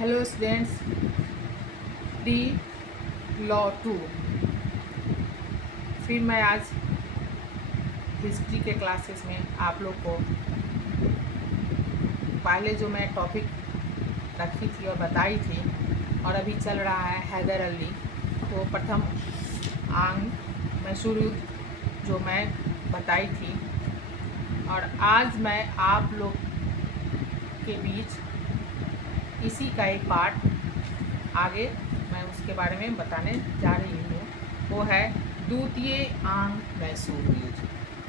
Hello students, डी लॉ टू। फिर मैं आज हिस्ट्री के क्लासेस में आप लोग को पहले जो मैं टॉपिक रखी थी और बताई थी और अभी चल रहा है हैदर अली, तो प्रथम आंग मैसूर युद्ध जो मैं बताई थी, और आज मैं आप लोग के बीच इसी का एक पार्ट आगे मैं उसके बारे में बताने जा रही हूँ। वो है द्वितीय आंग मैसूर युद्ध,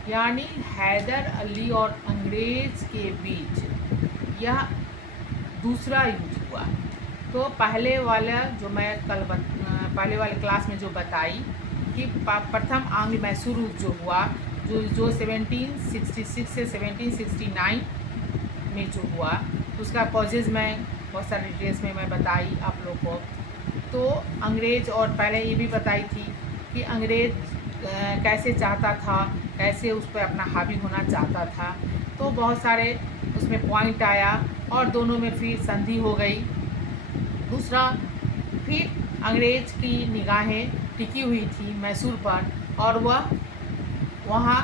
यानी हैदर अली और अंग्रेज़ के बीच यह दूसरा युद्ध हुआ। तो पहले वाला जो मैं पहले वाले क्लास में जो बताई कि प्रथम आंग मैसूर युद्ध जो हुआ, जो 1766 से 1769 में जो हुआ, उसका कॉजेज़ मैं बहुत सारी डिटेल्स में मैं बताई आप लोग को। तो अंग्रेज़, और पहले ये भी बताई थी कि अंग्रेज़ कैसे चाहता था, कैसे उस पर अपना हावी होना चाहता था। तो बहुत सारे उसमें पॉइंट आया और दोनों में फिर संधि हो गई। दूसरा, फिर अंग्रेज़ की निगाहें टिकी हुई थी मैसूर पर, और वह वहाँ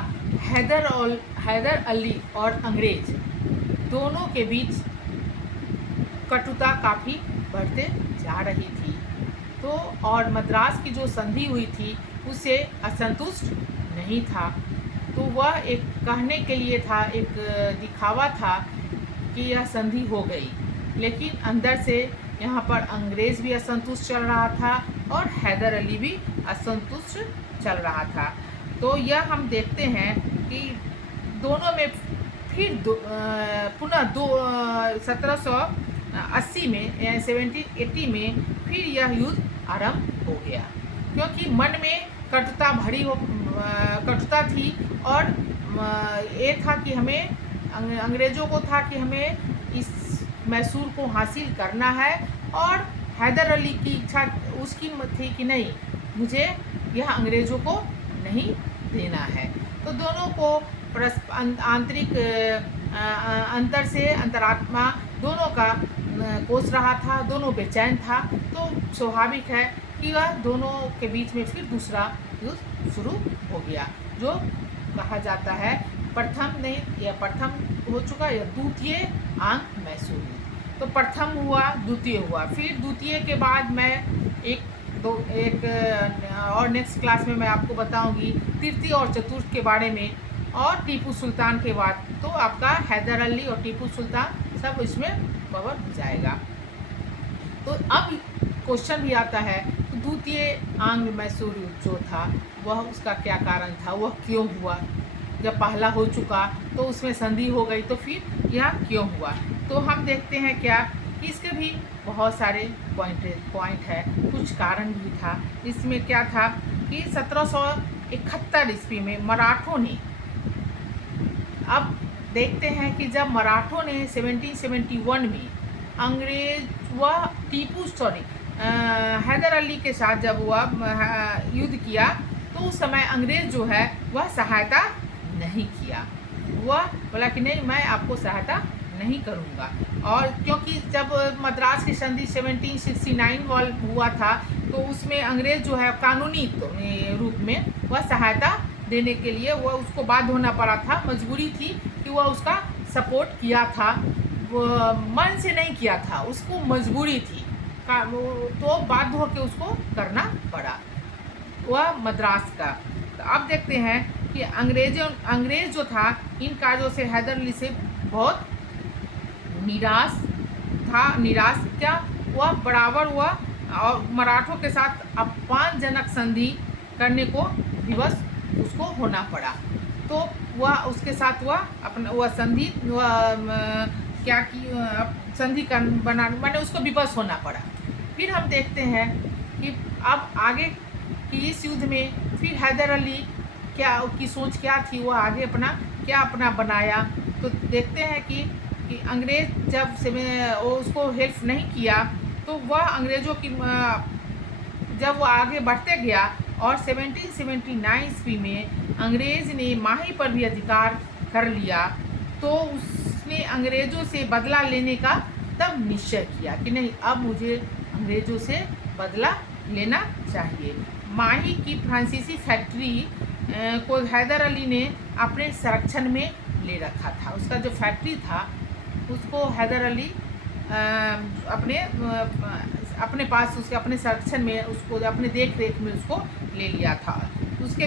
हैदर अली और अंग्रेज़ दोनों के बीच कटुता काफ़ी बढ़ते जा रही थी। तो और मद्रास की जो संधि हुई थी उससे असंतुष्ट नहीं था। तो वह एक कहने के लिए था, एक दिखावा था कि यह संधि हो गई, लेकिन अंदर से यहाँ पर अंग्रेज़ भी असंतुष्ट चल रहा था और हैदर अली भी असंतुष्ट चल रहा था। तो यह हम देखते हैं कि दोनों में फिर पुनः 1780 में 1780 में फिर यह युद्ध आरंभ हो गया, क्योंकि मन में कटुता थी। और ये था कि हमें अंग्रेज़ों को था कि हमें इस मैसूर को हासिल करना है, और हैदर अली की इच्छा उसकी थी कि नहीं, मुझे यह अंग्रेज़ों को नहीं देना है। तो दोनों को आंतरिक अंतर से अंतरात्मा दोनों का कोस रहा था, दोनों बेचैन था। तो स्वाभाविक है कि वह दोनों के बीच में फिर दूसरा युद्ध शुरू हो गया, जो कहा जाता है प्रथम नहीं, यह प्रथम हो चुका, यह द्वितीय आंग मैसूर युद्ध। तो प्रथम हुआ, द्वितीय हुआ, फिर द्वितीय के बाद मैं एक और नेक्स्ट क्लास में मैं आपको बताऊंगी तृतीय और चतुर्थ के बारे में, और टीपू सुल्तान के बाद तो आपका हैदर अली और टीपू सुल्तान सब इसमें कवर हो जाएगा। तो अब क्वेश्चन भी आता है, तो द्वितीय आंग मैसूर युद्ध जो था वह उसका क्या कारण था, वह क्यों हुआ? जब पहला हो चुका तो उसमें संधि हो गई, तो फिर यह क्यों हुआ? तो हम देखते हैं क्या कि इसके भी बहुत सारे पॉइंट है, कुछ कारण भी था। इसमें क्या था कि 1771 ईस्वी में मराठों ने, अब देखते हैं कि जब मराठों ने 1771 में हैदर अली के साथ जब वह युद्ध किया, तो उस समय अंग्रेज़ जो है वह सहायता नहीं किया। वह बोला कि नहीं, मैं आपको सहायता नहीं करूँगा। और क्योंकि जब मद्रास की संधि 1769 वाल हुआ था, तो उसमें अंग्रेज़ जो है कानूनी रूप में वह सहायता देने के लिए वह उसको बाध्य होना पड़ा था, मजबूरी थी कि वह उसका सपोर्ट किया था, वो मन से नहीं किया था, उसको मजबूरी थी, तो बाध्य होकर उसको करना पड़ा, वह मद्रास का। तो अब देखते हैं कि अंग्रेज़ जो था इन कार्यों से हैदर अली से बहुत निराश क्या, वह बराबर हुआ और मराठों के साथ अपमानजनक संधि करने को विवश उसको होना पड़ा। तो वह उसके साथ वह संधि क्या की संधि मैंने उसको विवश होना पड़ा। फिर हम देखते हैं कि अब आगे कि इस युद्ध में फिर हैदर अली क्या की सोच क्या थी, वह आगे अपना बनाया। तो देखते हैं कि अंग्रेज़ जब से वो उसको हेल्प नहीं किया, तो वह अंग्रेज़ों की जब वो आगे बढ़ते गया और 1779 ईस्वी में अंग्रेज़ ने माही पर भी अधिकार कर लिया, तो उसने अंग्रेज़ों से बदला लेने का तब निश्चय किया कि नहीं, अब मुझे अंग्रेज़ों से बदला लेना चाहिए। माही की फ्रांसीसी फैक्ट्री को हैदर अली ने अपने संरक्षण में ले रखा था। उसका जो फैक्ट्री था उसको हैदर अली अपने पास, उसके अपने संरक्षण में, उसको अपने देख रेख में उसको ले लिया था। उसके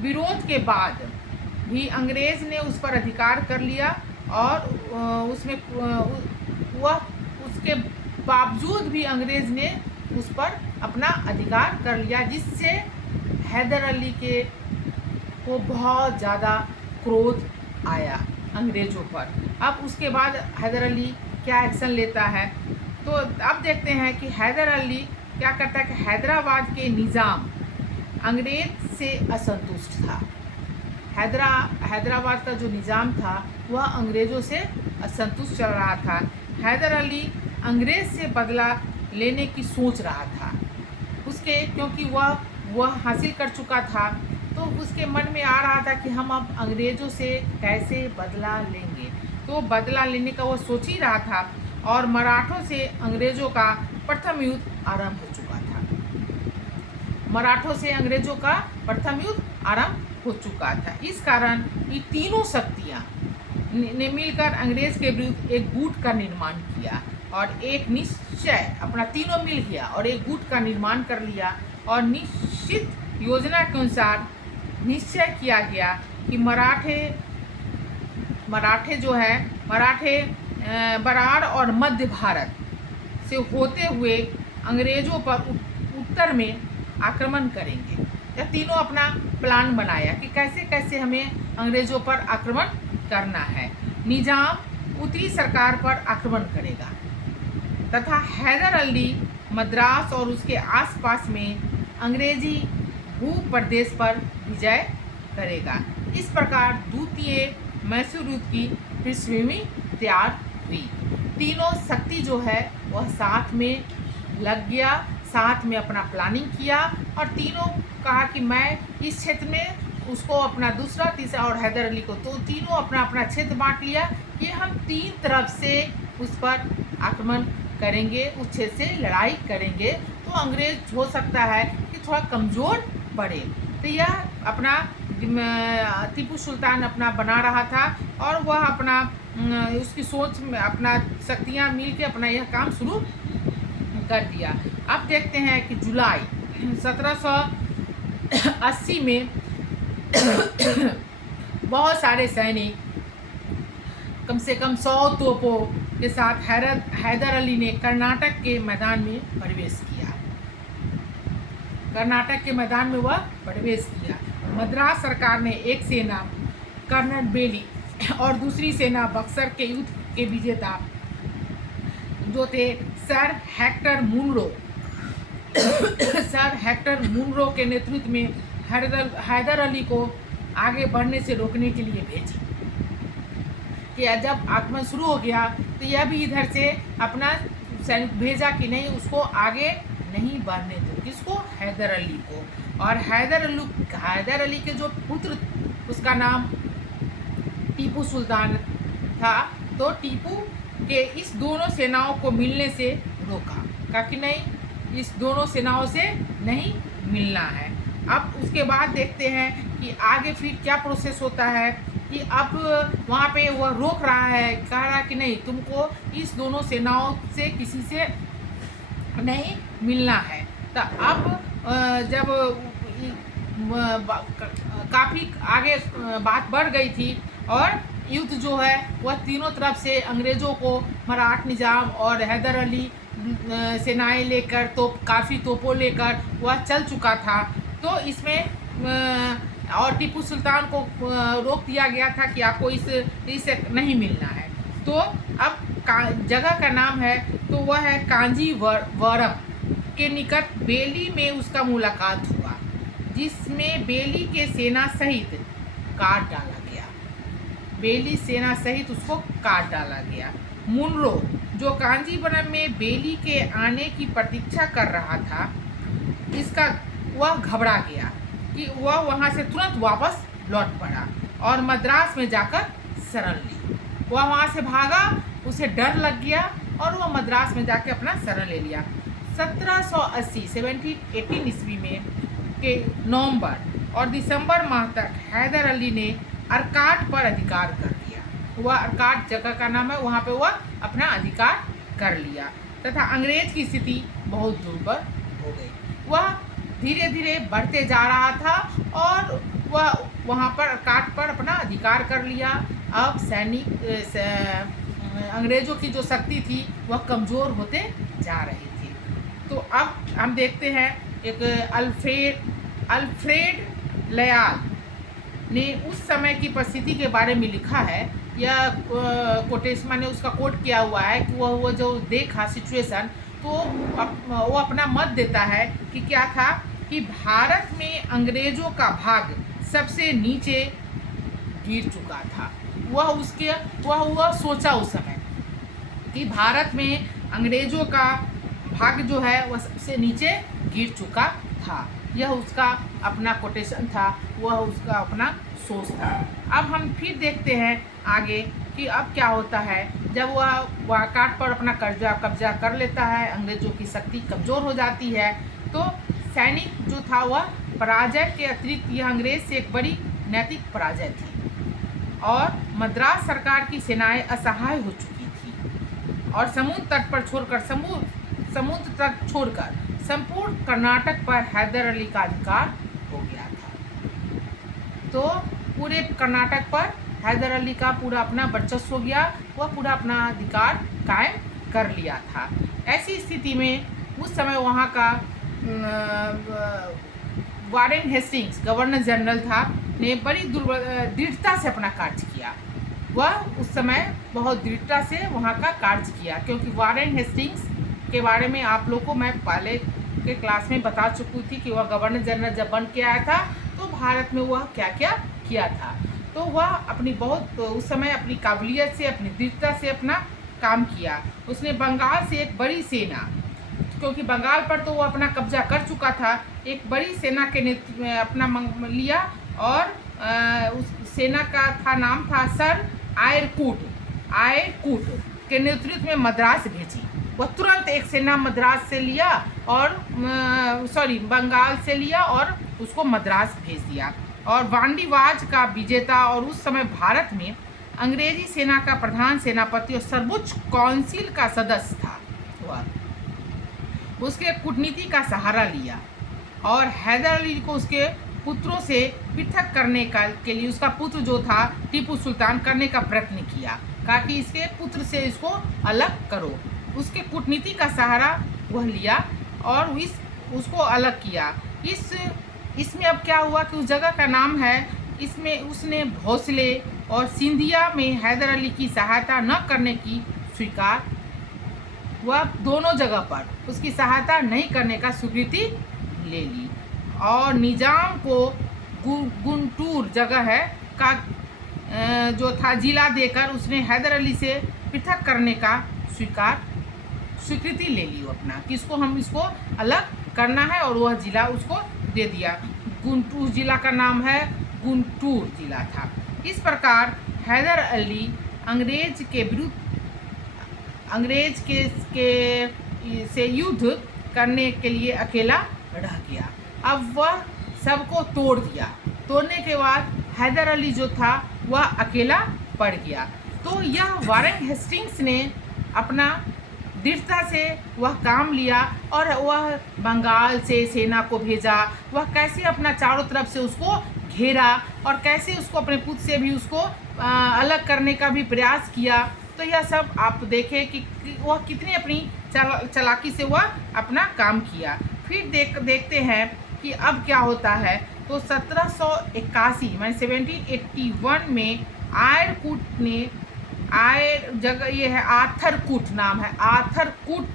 विरोध के बाद भी अंग्रेज़ ने उस पर अधिकार कर लिया और उसके बावजूद भी अंग्रेज़ ने उस पर अपना अधिकार कर लिया, जिससे हैदर अली को बहुत ज़्यादा क्रोध आया अंग्रेज़ों पर। अब उसके बाद हैदर अली क्या एक्शन लेता है, तो अब देखते हैं कि हैदर अली क्या करता है कि हैदराबाद के निज़ाम अंग्रेज़ से असंतुष्ट था। हैदराबाद का जो निज़ाम था वह अंग्रेज़ों से असंतुष्ट चल रहा था। हैदर अली अंग्रेज़ से बदला लेने की सोच रहा था, क्योंकि वह हासिल कर चुका था, तो उसके मन में आ रहा था कि हम अब अंग्रेज़ों से कैसे बदला लेंगे। तो बदला लेने का वो सोच ही रहा था और मराठों से अंग्रेज़ों का प्रथम युद्ध आरंभ हो चुका था। मराठों से अंग्रेज़ों का प्रथम युद्ध आरंभ हो चुका था। इस कारण ये तीनों शक्तियाँ ने मिलकर अंग्रेज़ के विरुद्ध एक गुट का निर्माण किया और एक निश्चय अपना, तीनों मिल गया और एक गुट का निर्माण कर लिया और निश्चित योजना के अनुसार निश्चय किया गया कि मराठे बराड़ और मध्य भारत से होते हुए अंग्रेज़ों पर उत्तर में आक्रमण करेंगे। यह तीनों अपना प्लान बनाया कि कैसे कैसे हमें अंग्रेज़ों पर आक्रमण करना है। निज़ाम उत्तरी सरकार पर आक्रमण करेगा तथा हैदर अली मद्रास और उसके आसपास में अंग्रेज़ी भूप्रदेश पर विजय करेगा। इस प्रकार द्वितीय मैसूर युद्ध की पृष्ठभूमि तैयार हुई। तीनों शक्ति जो है वह साथ में लग गया, साथ में अपना प्लानिंग किया और तीनों कहा कि मैं इस क्षेत्र में, उसको अपना दूसरा, तीसरा और हैदर अली को, तो तीनों अपना अपना क्षेत्र बांट लिया कि हम तीन तरफ से उस पर आक्रमण करेंगे, उस क्षेत्र से लड़ाई करेंगे, तो अंग्रेज हो सकता है कि थोड़ा कमज़ोर पड़े। तो यह अपना टीपू सुल्तान अपना बना रहा था और वह अपना उसकी सोच में अपना शक्तियाँ मिल के अपना यह काम शुरू कर दिया। अब देखते हैं कि जुलाई 1780 में बहुत सारे सैनिक, कम से कम 100 तोपों के साथ हैदर अली ने कर्नाटक के मैदान में प्रवेश किया। कर्नाटक के मैदान में वह प्रवेश किया। मद्रास सरकार ने एक सेना कर्नल बेली और दूसरी सेना बक्सर के युद्ध के विजेता जो थे सर हेक्टर मुनरो के नेतृत्व में हैदर अली को आगे बढ़ने से रोकने के लिए भेजी कि जब आक्रमण शुरू हो गया तो यह भी इधर से अपना सैनिक भेजा कि नहीं, उसको आगे नहीं बढ़ने दो। किसको? हैदर अली को। और हैदर अली के जो पुत्र, उसका नाम टीपू सुल्तान था, तो टीपू के इस दोनों सेनाओं को मिलने से रोका, कहा कि नहीं, इस दोनों सेनाओं से नहीं मिलना है। अब उसके बाद देखते हैं कि आगे फिर क्या प्रोसेस होता है कि अब वहाँ पे वह रोक रहा है, कह रहा कि नहीं, तुमको इस दोनों सेनाओं से किसी से नहीं मिलना है। तो अब जब काफ़ी आगे बात बढ़ गई थी और युद्ध जो है वह तीनों तरफ से अंग्रेज़ों को, मराठ निज़ाम और हैदर अली सेनाएं लेकर, तो काफ़ी तोपों लेकर वह चल चुका था। तो इसमें और टीपू सुल्तान को रोक दिया गया था कि आपको इससे नहीं मिलना है। तो अब जगह का नाम है तो वह है कांजीवरम के निकट बेली में उसका मुलाकात हुआ, जिसमें बेली के सेना सहित काट डाला गया। बेली सेना सहित उसको काट डाला गया। मुनरो जो कांजीवरम में बेली के आने की प्रतीक्षा कर रहा था, वह घबरा गया कि वह वहाँ से तुरंत वापस लौट पड़ा और मद्रास में जाकर शरण ली। वह वहाँ से भागा, उसे डर लग गया और वह मद्रास में जाके अपना शरण ले लिया। 1718 ईस्वी में के नवंबर और दिसंबर माह तक हैदर अली ने अर्काट पर अधिकार कर लिया। वह अर्काट जगह का नाम है, वहाँ पे वह अपना अधिकार कर लिया तथा अंग्रेज की स्थिति बहुत दुर्बल हो गई। वह धीरे धीरे बढ़ते जा रहा था और वह वहाँ पर अर्काट पर अपना अधिकार कर लिया। अब अंग्रेज़ों की जो शक्ति थी वह कमज़ोर होते जा रही थी। तो अब हम देखते हैं एक अल्फ्रेड लयाल ने उस समय की परिस्थिति के बारे में लिखा है। यह कोटेशन ने उसका कोट किया हुआ है कि वह जो देखा सिचुएशन, तो वो अपना मत देता है कि क्या था कि भारत में अंग्रेज़ों का भाग सबसे नीचे गिर चुका था। वह सोचा उस समय कि भारत में अंग्रेज़ों का भाग जो है वह सबसे नीचे गिर चुका था। यह उसका अपना कोटेशन था, वह उसका अपना सोच था। अब हम फिर देखते हैं आगे कि अब क्या होता है। जब वह अर्काट पर अपना कब्जा कर लेता है, अंग्रेज़ों की शक्ति कमज़ोर हो जाती है, तो सैनिक जो था वह पराजय के अतिरिक्त यह अंग्रेज़ से एक बड़ी नैतिक पराजय थी और मद्रास सरकार की सेनाएं असहाय हो चुकी थी और समुद्र तट छोड़कर संपूर्ण कर्नाटक पर हैदर अली का अधिकार हो गया था। तो पूरे कर्नाटक पर हैदर अली का पूरा अपना वर्चस्व हो गया, वह पूरा अपना अधिकार कायम कर लिया था। ऐसी स्थिति में उस समय वहाँ का वारेन हेस्टिंग्स गवर्नर जनरल था, ने बड़ी दृढ़ता से अपना कार्य किया। वह उस समय बहुत दृढ़ता से वहाँ का कार्य किया, क्योंकि वारेन हेस्टिंग्स के बारे में आप लोग को मैं पहले के क्लास में बता चुकी थी कि वह गवर्नर जनरल जब बन के आया था तो भारत में वह क्या क्या किया था। तो वह अपनी उस समय अपनी काबिलियत से, अपनी दृढ़ता से अपना काम किया। उसने बंगाल से एक बड़ी सेना, क्योंकि बंगाल पर तो वो अपना कब्जा कर चुका था, एक बड़ी सेना के नेतृत्व में अपना लिया और उस सेना का नाम था सर आयरकूट के नेतृत्व में मद्रास भेजी। वह तुरंत एक सेना मद्रास से लिया और बंगाल से लिया और उसको मद्रास भेज दिया। और वांडीवाज का विजेता और उस समय भारत में अंग्रेजी सेना का प्रधान सेनापति और सर्वोच्च काउंसिल का सदस्य था। वह उसके कूटनीति का सहारा लिया और हैदर अली को उसके पुत्रों से पृथक करने के लिए उसका पुत्र जो था टीपू सुल्तान करने का प्रयत्न किया, कहा कि इसके पुत्र से इसको अलग करो। उसके कूटनीति का सहारा वह लिया और उसको अलग किया। इसमें अब क्या हुआ कि उस जगह का नाम है, इसमें उसने भोसले और सिंधिया में हैदर अली की सहायता न करने की स्वीकार, वह दोनों जगह पर उसकी सहायता नहीं करने का स्वीकृति ले ली और निजाम को गुंटूर जगह है का जो था जिला देकर उसने हैदर अली से पृथक करने का स्वीकृति ले ली अपना कि इसको अलग करना है और वह जिला उसको दे दिया। गुंटूर जिला का नाम है, गुंटूर जिला था। इस प्रकार हैदर अली अंग्रेज के विरुद्ध से युद्ध करने के लिए अकेला रह गया। अब वह सबको तोड़ दिया। तोड़ने के बाद हैदर अली जो था वह अकेला पड़ गया। तो यह वारेन हेस्टिंग्स ने अपना दृढ़ता से वह काम लिया और वह बंगाल से सेना को भेजा। वह कैसे अपना चारों तरफ से उसको घेरा और कैसे उसको अपने पुत्र से भी उसको अलग करने का भी प्रयास किया। तो यह सब आप देखें कि वह कितनी अपनी चालाकी से वह अपना काम किया। फिर देखते हैं कि अब क्या होता है। तो 1781 यानी 1781 में आयरकूट ने ये है आर्थरकूट नाम है, आर्थरकूट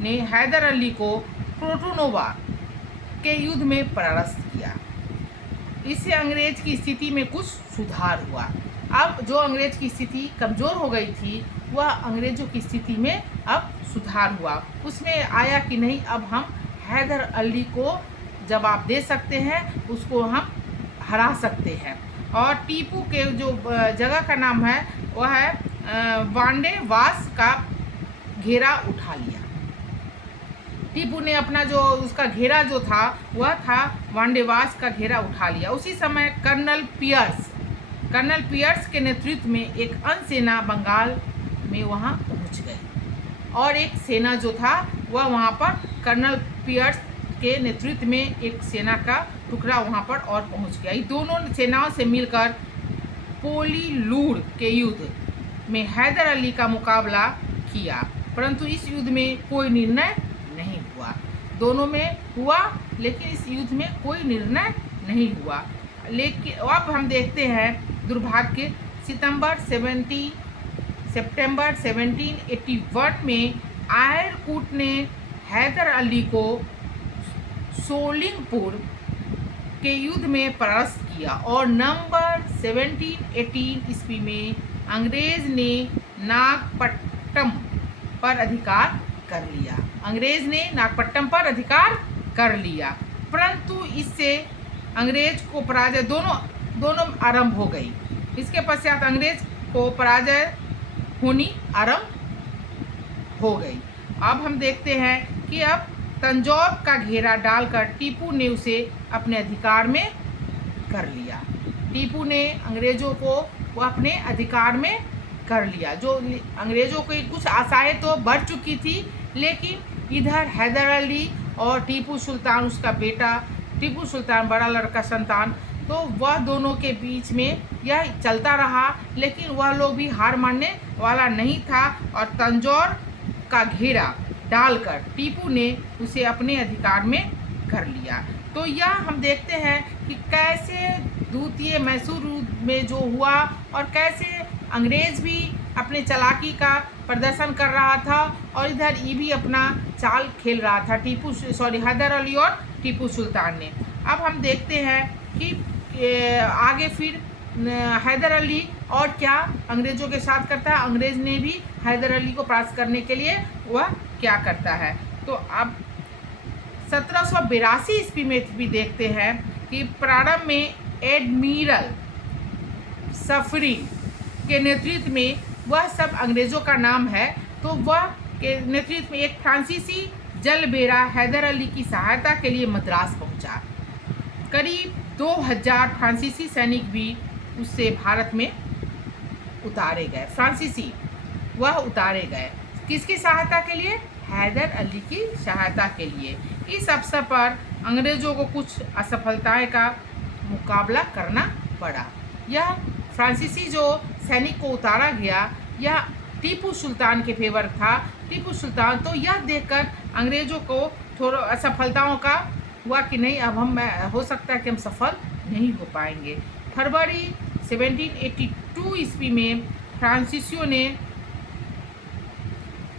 ने हैदर अली को प्रोटोनोवा के युद्ध में परास्त किया। इससे अंग्रेज की स्थिति में कुछ सुधार हुआ। अब जो अंग्रेज की स्थिति कमज़ोर हो गई थी वह अंग्रेज़ों की स्थिति में अब सुधार हुआ। उसमें आया कि नहीं, अब हम हैदर अली को जवाब दे सकते हैं, उसको हम हरा सकते हैं। और टीपू के जो जगह का नाम है वह है वांडेवास का घेरा उठा लिया। टीपू ने अपना जो उसका घेरा जो था वह था वांडेवास का घेरा उठा लिया। उसी समय कर्नल पियर्स के नेतृत्व में एक अन्य सेना बंगाल में वहाँ पहुँच गई और एक सेना जो था वह वहाँ पर कर्नल पियर्स के नेतृत्व में एक सेना का टुकड़ा वहाँ पर और पहुँच गया। दोनों सेनाओं से मिलकर पोलीलूर के युद्ध में हैदर अली का मुकाबला किया, परंतु इस युद्ध में कोई निर्णय नहीं हुआ। दोनों में हुआ लेकिन इस युद्ध में कोई निर्णय नहीं हुआ। लेकिन अब हम देखते हैं दुर्भाग्य सितंबर 1781 में आयरकूट ने हैदर अली को सोलिंगपुर के युद्ध में परास्त किया और नवंबर 1718 ईस्वी में अंग्रेज ने नागपट्टनम पर अधिकार कर लिया। परंतु इससे अंग्रेज को पराजय दोनों आरंभ हो गई। इसके पश्चात अंग्रेज को पराजय होनी आरंभ हो गई। अब हम देखते हैं कि अब तंजौर का घेरा डालकर टीपू ने उसे अपने अधिकार में कर लिया। टीपू ने अंग्रेजों को वो अपने अधिकार में कर लिया। जो अंग्रेजों की कुछ आशाएं तो बढ़ चुकी थी, लेकिन इधर हैदर अली और टीपू सुल्तान, उसका बेटा टीपू सुल्तान, बड़ा लड़का संतान, तो वह दोनों के बीच में यह चलता रहा, लेकिन वह लोग भी हार मानने वाला नहीं था और तंजौर का घेरा डालकर टीपू ने उसे अपने अधिकार में कर लिया। तो यह हम देखते हैं कि कैसे द्वितीय मैसूर युद्ध में जो हुआ और कैसे अंग्रेज भी अपने चालाकी का प्रदर्शन कर रहा था और इधर ये भी अपना चाल खेल रहा था हैदर अली और टीपू सुल्तान ने। अब हम देखते हैं कि आगे फिर हैदर अली और क्या अंग्रेज़ों के साथ करता है, अंग्रेज ने भी हैदर अली को परास्त करने के लिए वह क्या करता है। तो अब 1782 ईस्वी में भी देखते हैं कि प्रारंभ में एडमिरल सफरीन के नेतृत्व में, वह सब अंग्रेज़ों का नाम है, तो वह के नेतृत्व में एक फ्रांसीसी जलबेरा हैदर अली की सहायता के लिए मद्रास पहुंचा। करीब 2000 फ्रांसीसी सैनिक भी उससे भारत में उतारे गए। फ्रांसीसी वह उतारे गए किसकी सहायता के लिए? हैदर अली की सहायता के लिए। इस अवसर पर अंग्रेज़ों को कुछ असफलताएं का मुकाबला करना पड़ा। यह फ्रांसीसी जो सैनिक को उतारा गया, यह टीपू सुल्तान के फेवर था। टीपू सुल्तान तो यह देखकर अंग्रेज़ों को थोड़ा असफलताओं का हुआ कि नहीं, अब हम हो सकता है कि हम सफल नहीं हो पाएंगे। फरवरी 1782 ईस्वी में फ्रांसीसियों ने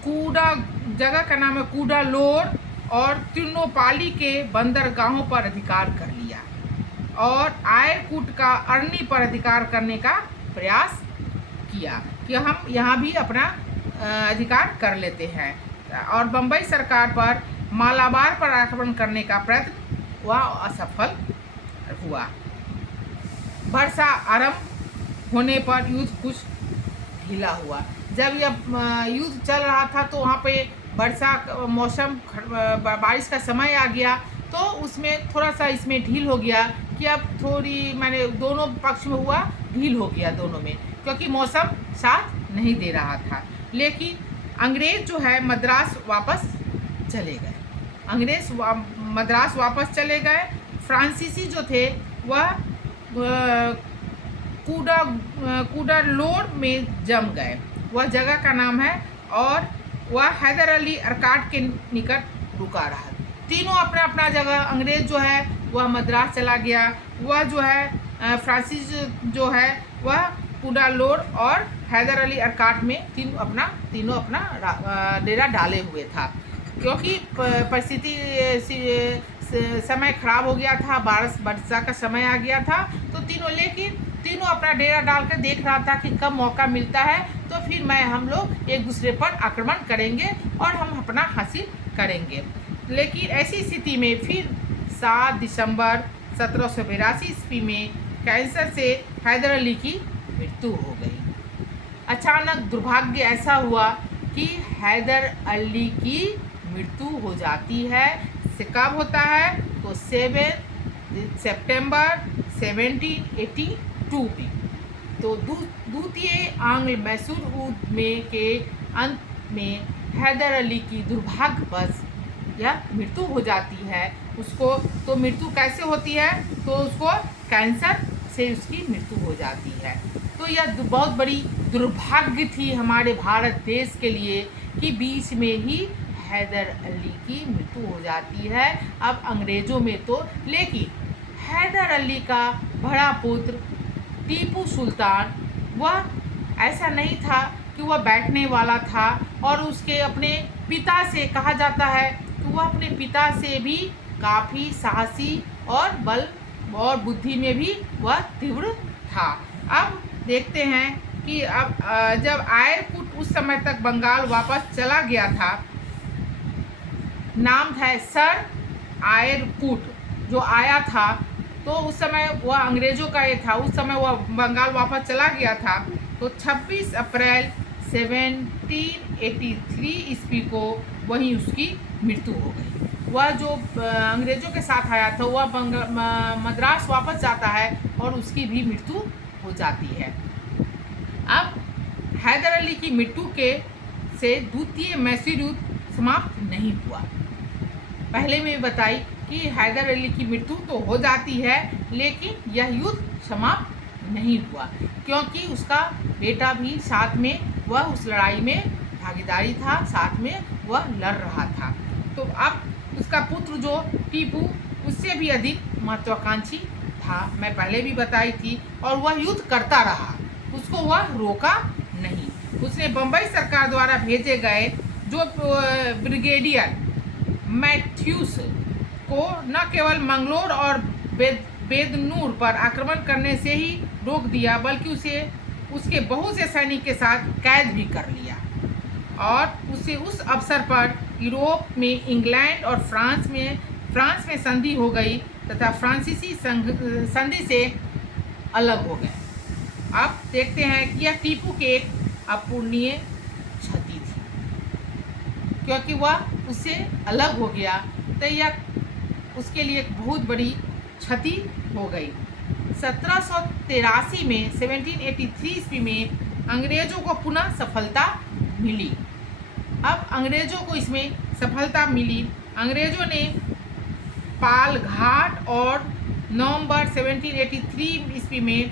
कूडा, जगह का नाम है कूडालोर, और त्रिनोपाली के बंदरगाहों पर अधिकार कर लिया और आयरकूट का अरनी पर अधिकार करने का प्रयास किया कि हम यहाँ भी अपना अधिकार कर लेते हैं। और बम्बई सरकार पर मालाबार पर आक्रमण करने का प्रयत्न वह असफल हुआ। वर्षा आरंभ होने पर युद्ध कुछ ढीला हुआ। जब यह युद्ध चल रहा था तो वहाँ पे वर्षा मौसम, बारिश का समय आ गया, तो उसमें थोड़ा सा इसमें ढील हो गया कि अब थोड़ी मैंने दोनों पक्ष में हुआ, ढील हो गया दोनों में, क्योंकि मौसम साथ नहीं दे रहा था। लेकिन अंग्रेज़ जो है मद्रास वापस चले गए। मद्रास चले गए। फ्रांसीसी जो थे वह कूडालोर में जम गए, वह जगह का नाम है, और वह हैदर अली अरकाट के निकट रुका रहा। तीनों अपना अपना जगह, अंग्रेज़ जो है वह मद्रास चला गया, वह जो है फ्रांसीस जो है वह कूडालोर, और हैदर अली अरकाट में तीनों अपना डेरा डाले हुए था, क्योंकि परिस्थिति समय खराब हो गया था, वर्षा का समय आ गया था, तो तीनों अपना डेरा डालकर देख रहा था कि कब मौका मिलता है तो फिर हम लोग एक दूसरे पर आक्रमण करेंगे और हम अपना हासिल करेंगे। लेकिन ऐसी स्थिति में फिर 7 दिसंबर 1782 ईस्वी में कैंसर से हैदर अली की मृत्यु हो गई। अचानक दुर्भाग्य ऐसा हुआ कि हैदर अली की मृत्यु हो जाती है। से कब होता है? तो 7 सितंबर 1782 में। तो द्वितीय आंग्ल मैसूर युद्ध में के अंत में हैदर अली की दुर्भाग्यवश यह मृत्यु हो जाती है। उसको तो मृत्यु कैसे होती है? तो उसको कैंसर से उसकी मृत्यु हो जाती है। तो यह बहुत बड़ी दुर्भाग्य थी हमारे भारत देश के लिए कि बीच में ही हैदर अली की मृत्यु हो जाती है। अब अंग्रेज़ों में तो, लेकिन हैदर अली का बड़ा पुत्र टीपू सुल्तान, वह ऐसा नहीं था कि वह बैठने वाला था, और उसके अपने पिता से कहा जाता है कि वह अपने पिता से भी काफ़ी साहसी और बल और बुद्धि में भी वह तीव्र था। अब देखते हैं कि अब जब आयरकुट उस समय तक बंगाल वापस चला गया था, नाम था सर आयरकुट जो आया था, तो उस समय वह अंग्रेज़ों का ये था। उस समय वह बंगाल वापस चला गया था। तो 26 अप्रैल 1783 ईस्वी को वहीं उसकी मृत्यु हो गई। वह जो अंग्रेज़ों के साथ आया था वह मद्रास वापस जाता है और उसकी भी मृत्यु हो जाती है। अब हैदर अली की मृत्यु के से द्वितीय मैसूर युद्ध समाप्त नहीं हुआ। पहले में बताई कि हैदर अली की मृत्यु तो हो जाती है, लेकिन यह युद्ध समाप्त नहीं हुआ, क्योंकि उसका बेटा भी साथ में वह उस लड़ाई में भागीदारी था, साथ में वह लड़ रहा था। तो अब उसका पुत्र जो टीपू उससे भी अधिक महत्वाकांक्षी था, मैं पहले भी बताई थी, और वह युद्ध करता रहा, उसको वह रोका नहीं। उसने बम्बई सरकार द्वारा भेजे गए जो ब्रिगेडियर मैथ्यूस को न केवल मंगलोर और बेदनूर पर आक्रमण करने से ही रोक दिया, बल्कि उसे उसके बहुत से सैनिक के साथ कैद भी कर लिया, और उसे उस अवसर पर यूरोप में इंग्लैंड और फ्रांस में संधि हो गई तथा फ्रांसीसी संधि से अलग हो गए। अब देखते हैं कि यह टीपू के एक अपूर्णीय क्षति थी, क्योंकि वह उससे अलग हो गया, तो यह उसके लिए एक बहुत बड़ी क्षति हो गई। 1783 में 1783 ईस्वी में अंग्रेज़ों को पुनः सफलता मिली। अब अंग्रेज़ों को इसमें सफलता मिली। अंग्रेज़ों ने पालघाट और नवंबर 1783 ईस्वी में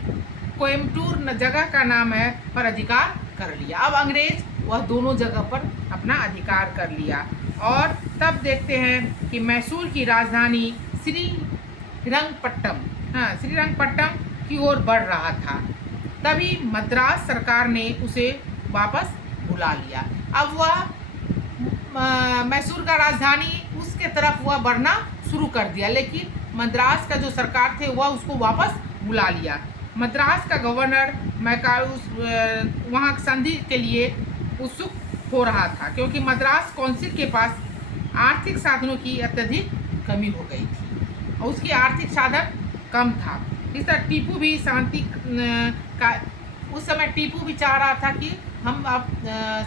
कोयम्बटूर जगह का नाम है पर अधिकार कर लिया। अब अंग्रेज़ वह दोनों जगह पर अपना अधिकार कर लिया। और तब देखते हैं कि मैसूर की राजधानी श्रीरंगपट्टम की ओर बढ़ रहा था। तभी मद्रास सरकार ने उसे वापस बुला लिया। अब वह मैसूर का राजधानी उसके तरफ वह बढ़ना शुरू कर दिया, लेकिन मद्रास का जो सरकार थे वह उसको वापस बुला लिया। मद्रास का गवर्नर मैकाउस वहाँ संधि के लिए उत्सुक हो रहा था, क्योंकि मद्रास काउंसिल के पास आर्थिक साधनों की अत्यधिक कमी हो गई थी और उसकी आर्थिक साधन कम था। इस तरह टीपू भी शांति का उस समय टीपू भी चाह रहा था कि हम अब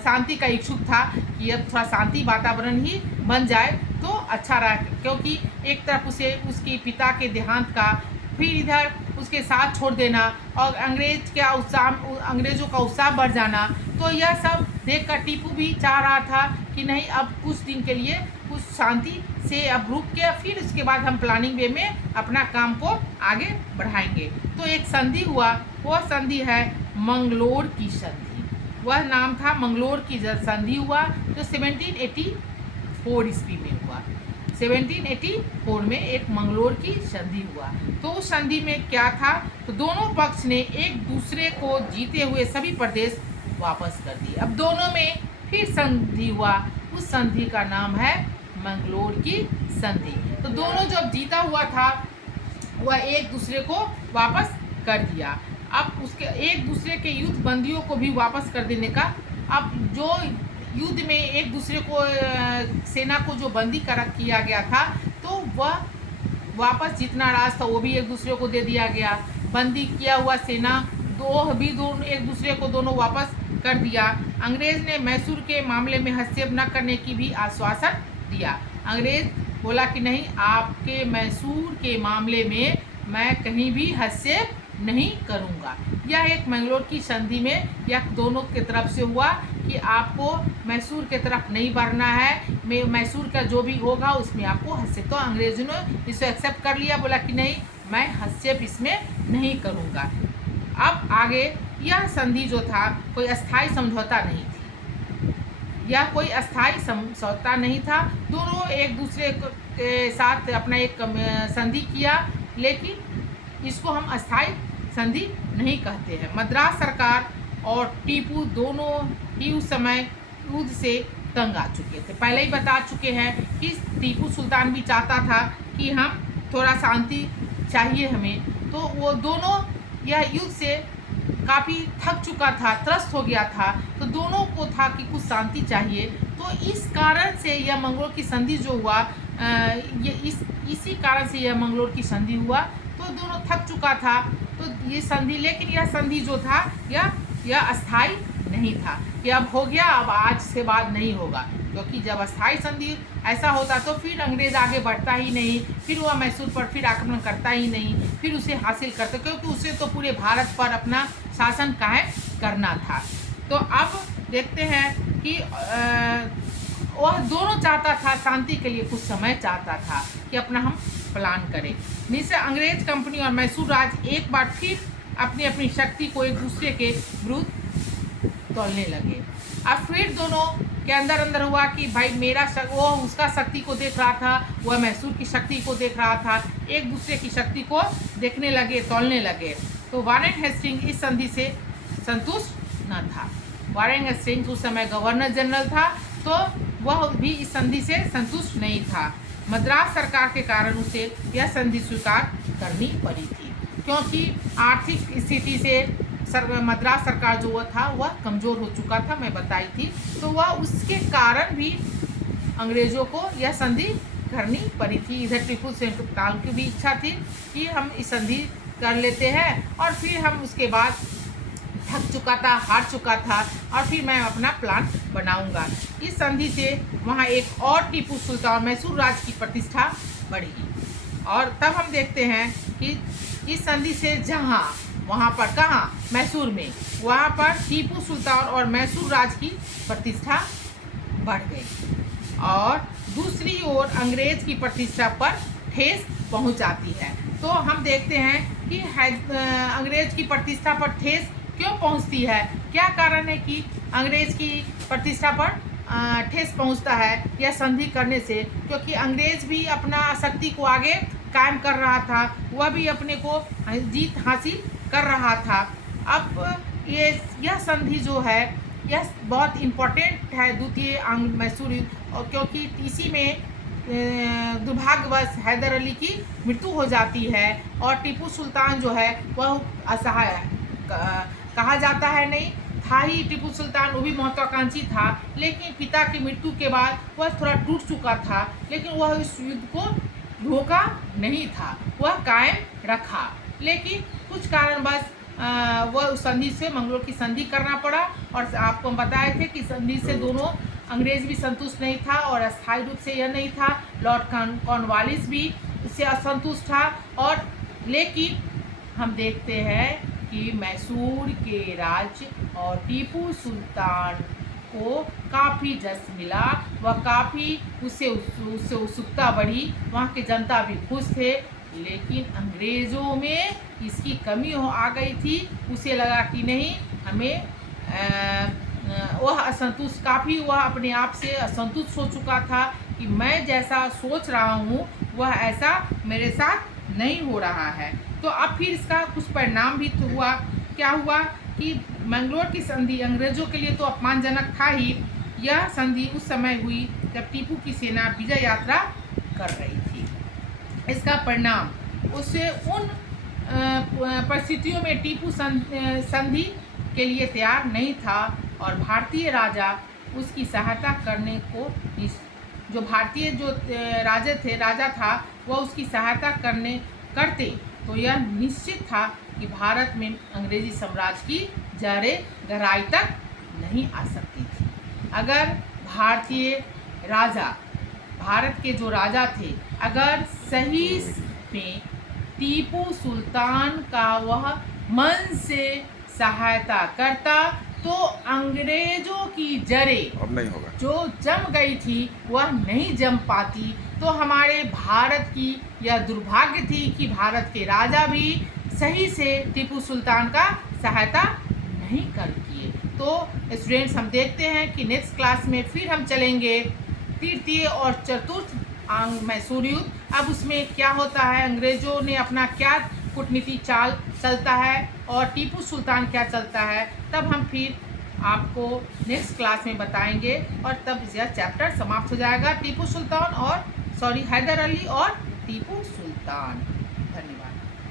शांति का इच्छुक था कि अब थोड़ा शांति वातावरण ही बन जाए तो अच्छा रहा, क्योंकि एक तरफ उसे उसके पिता के देहांत का, फिर इधर उसके साथ छोड़ देना और अंग्रेज़ों का उत्साह बढ़ जाना, तो यह सब देखकर टीपू भी चाह रहा था कि नहीं, अब कुछ दिन के लिए कुछ शांति से अब रुक के फिर उसके बाद हम प्लानिंग वे में अपना काम को आगे बढ़ाएंगे। तो एक संधि हुआ, वह संधि है मंगलोर की संधि। वह नाम था मंगलोर की संधि हुआ, जो 1784 ईस्वी में हुआ। 1784 में एक मंगलोर की संधि हुआ। तो उस संधि में क्या था, तो दोनों पक्ष ने एक दूसरे को जीते हुए सभी प्रदेश वापस कर दिए। अब दोनों में फिर संधि हुआ, उस संधि का नाम है मंगलोर की संधि। तो दोनों जब जीता हुआ था वह एक दूसरे को वापस कर दिया। अब उसके एक दूसरे के युद्ध बंदियों को भी वापस कर देने का, अब जो युद्ध में एक दूसरे को सेना को जो बंदी किया गया था, तो वह वापस जितना राज था वो भी एक दूसरे को दे दिया गया। बंदी किया हुआ सेना दोनों एक दूसरे को दोनों वापस कर दिया। अंग्रेज ने मैसूर के मामले में हस्तक्षेप न करने की भी आश्वासन दिया। अंग्रेज बोला कि नहीं, आपके मैसूर के मामले में मैं कहीं भी हस्तक्षेप नहीं करूंगा। यह एक मैंगलोर की संधि में यह दोनों की तरफ से हुआ कि आपको मैसूर के तरफ नहीं बढ़ना है, मैसूर का जो भी होगा उसमें आपको हस्तक्षेप। तो अंग्रेजों ने इसे एक्सेप्ट कर लिया, बोला कि नहीं, मैं हस्तक्षेप इसमें नहीं करूंगा। अब आगे यह संधि जो था कोई अस्थाई समझौता नहीं थी, यह कोई अस्थाई समझौता नहीं था। दोनों एक दूसरे के साथ अपना एक संधि किया, लेकिन इसको हम अस्थाई संधि नहीं कहते हैं। मद्रास सरकार और टीपू दोनों ही उस समय युद्ध से तंग आ चुके थे। पहले ही बता चुके हैं कि टीपू सुल्तान भी चाहता था कि हम थोड़ा शांति चाहिए हमें, तो वो दोनों यह युद्ध से काफ़ी थक चुका था, त्रस्त हो गया था, तो दोनों को था कि कुछ शांति चाहिए। तो इस कारण से यह मंगलोर की संधि जो हुआ, इसी कारण से यह मंगलोर की संधि हुआ। तो दोनों थक चुका था, तो ये संधि, लेकिन यह संधि जो था यह अस्थाई नहीं था कि अब हो गया, अब आज से बाद नहीं होगा, क्योंकि जब अस्थाई संधि ऐसा होता तो फिर अंग्रेज आगे बढ़ता ही नहीं, फिर वह मैसूर पर फिर आक्रमण करता ही नहीं, फिर उसे हासिल करता, क्योंकि उसे तो पूरे भारत पर अपना शासन कायम करना था। तो अब देखते हैं कि वह दोनों चाहता था, शांति के लिए कुछ समय चाहता था कि अपना हम प्लान करें। जिससे अंग्रेज कंपनी और मैसूर राज एक बार फिर अपनी अपनी शक्ति को एक दूसरे के विरुद्ध तोलने लगे। अब फिर दोनों के अंदर अंदर हुआ कि भाई वो उसका शक्ति को देख रहा था, वह मैसूर की शक्ति को देख रहा था, एक दूसरे की शक्ति को देखने लगे, तोलने लगे। तो वारेन हेस्टिंग इस संधि से संतुष्ट न था। वारेन हेस्टिंग उस समय गवर्नर जनरल था, तो वह भी इस संधि से संतुष्ट नहीं था। मद्रास सरकार के कारण उसे यह संधि स्वीकार करनी पड़ी थी, क्योंकि आर्थिक स्थिति से मद्रास सरकार जो था वह कमज़ोर हो चुका था, मैं बताई थी। तो वह उसके कारण भी अंग्रेज़ों को यह संधि करनी पड़ी थी। इधर टीपू सुल्तान की भी इच्छा थी कि हम इस संधि कर लेते हैं, और फिर हम उसके बाद थक चुका था, हार चुका था, और फिर मैं अपना प्लान बनाऊंगा। इस संधि से वहाँ एक और टीपू सुल्तान मैसूर राज की प्रतिष्ठा बढ़ी, और तब हम देखते हैं कि इस संधि से जहाँ वहाँ पर कहाँ मैसूर में, वहाँ पर टीपू सुल्तान और मैसूर राज की प्रतिष्ठा बढ़ गई, और दूसरी ओर अंग्रेज की प्रतिष्ठा पर ठेस पहुँच जाती है। तो हम देखते हैं कि अंग्रेज की प्रतिष्ठा पर ठेस क्यों पहुँचती है, क्या कारण है कि अंग्रेज की प्रतिष्ठा पर ठेस पहुँचता है यह संधि करने से, क्योंकि अंग्रेज भी अपना शक्ति को आगे कायम कर रहा था, वह भी अपने को जीत हासिल कर रहा था। अब यह संधि जो है यह बहुत इम्पोर्टेंट है द्वितीय मैसूर युद्ध, और क्योंकि इसी में दुर्भाग्यवश हैदर अली की मृत्यु हो जाती है, और टीपू सुल्तान जो है वह असहाय कहा जाता है, नहीं था ही टीपू सुल्तान, वो भी महत्वाकांक्षी था, लेकिन पिता की मृत्यु के बाद वह थोड़ा टूट चुका था, लेकिन वह इस युद्ध को रोका नहीं था, वह कायम रखा। लेकिन कुछ कारणवश वह उस संधि से मंगलोर की संधि करना पड़ा, और आपको हम बताए थे कि संधि से दोनों अंग्रेज भी संतुष्ट नहीं था, और अस्थायी रूप से यह नहीं था, लॉर्ड कॉर्नवालिस भी इससे असंतुष्ट था। और लेकिन हम देखते हैं कि मैसूर के राज्य और टीपू सुल्तान को काफ़ी जश्न मिला, वह काफ़ी उससे उत्सुकता बढ़ी, वहाँ के जनता भी खुश थे, लेकिन अंग्रेज़ों में इसकी कमी आ गई थी। उसे लगा कि नहीं, हमें वह असंतुष्ट, काफ़ी वह अपने आप से असंतुष्ट हो चुका था कि मैं जैसा सोच रहा हूँ वह ऐसा मेरे साथ नहीं हो रहा है। तो अब फिर इसका कुछ परिणाम भी तो हुआ। क्या हुआ कि मैंगलोर की संधि अंग्रेज़ों के लिए तो अपमानजनक था ही। यह संधि उस समय हुई जब टीपू की सेना विजय यात्रा कर रही थी। इसका परिणाम उससे उन परिस्थितियों में टीपू संधि के लिए तैयार नहीं था, और भारतीय राजा उसकी सहायता करने को, जो भारतीय जो राजा था वह उसकी सहायता करते तो यह निश्चित था कि भारत में अंग्रेजी साम्राज्य की जड़ें गहराई तक नहीं आ सकती थी। अगर भारत के जो राजा थे, अगर सही में टीपू सुल्तान का वह मन से सहायता करता तो अंग्रेजों की जड़ें अब नहीं होगा, जो जम गई थी वह नहीं जम पाती। तो हमारे भारत की यह दुर्भाग्य थी कि भारत के राजा भी सही से टीपू सुल्तान का सहायता नहीं कर किए। तो स्टूडेंट्स, हम देखते हैं कि नेक्स्ट क्लास में फिर हम चलेंगे तृतीय और चतुर्थ अंग मैसूर युद्ध। अब उसमें क्या होता है, अंग्रेजों ने अपना क्या कूटनीति चाल चलता है और टीपू सुल्तान क्या चलता है, तब हम फिर आपको नेक्स्ट क्लास में बताएंगे। और तब यह चैप्टर समाप्त हो जाएगा, हैदर अली और टीपू सुल्तान।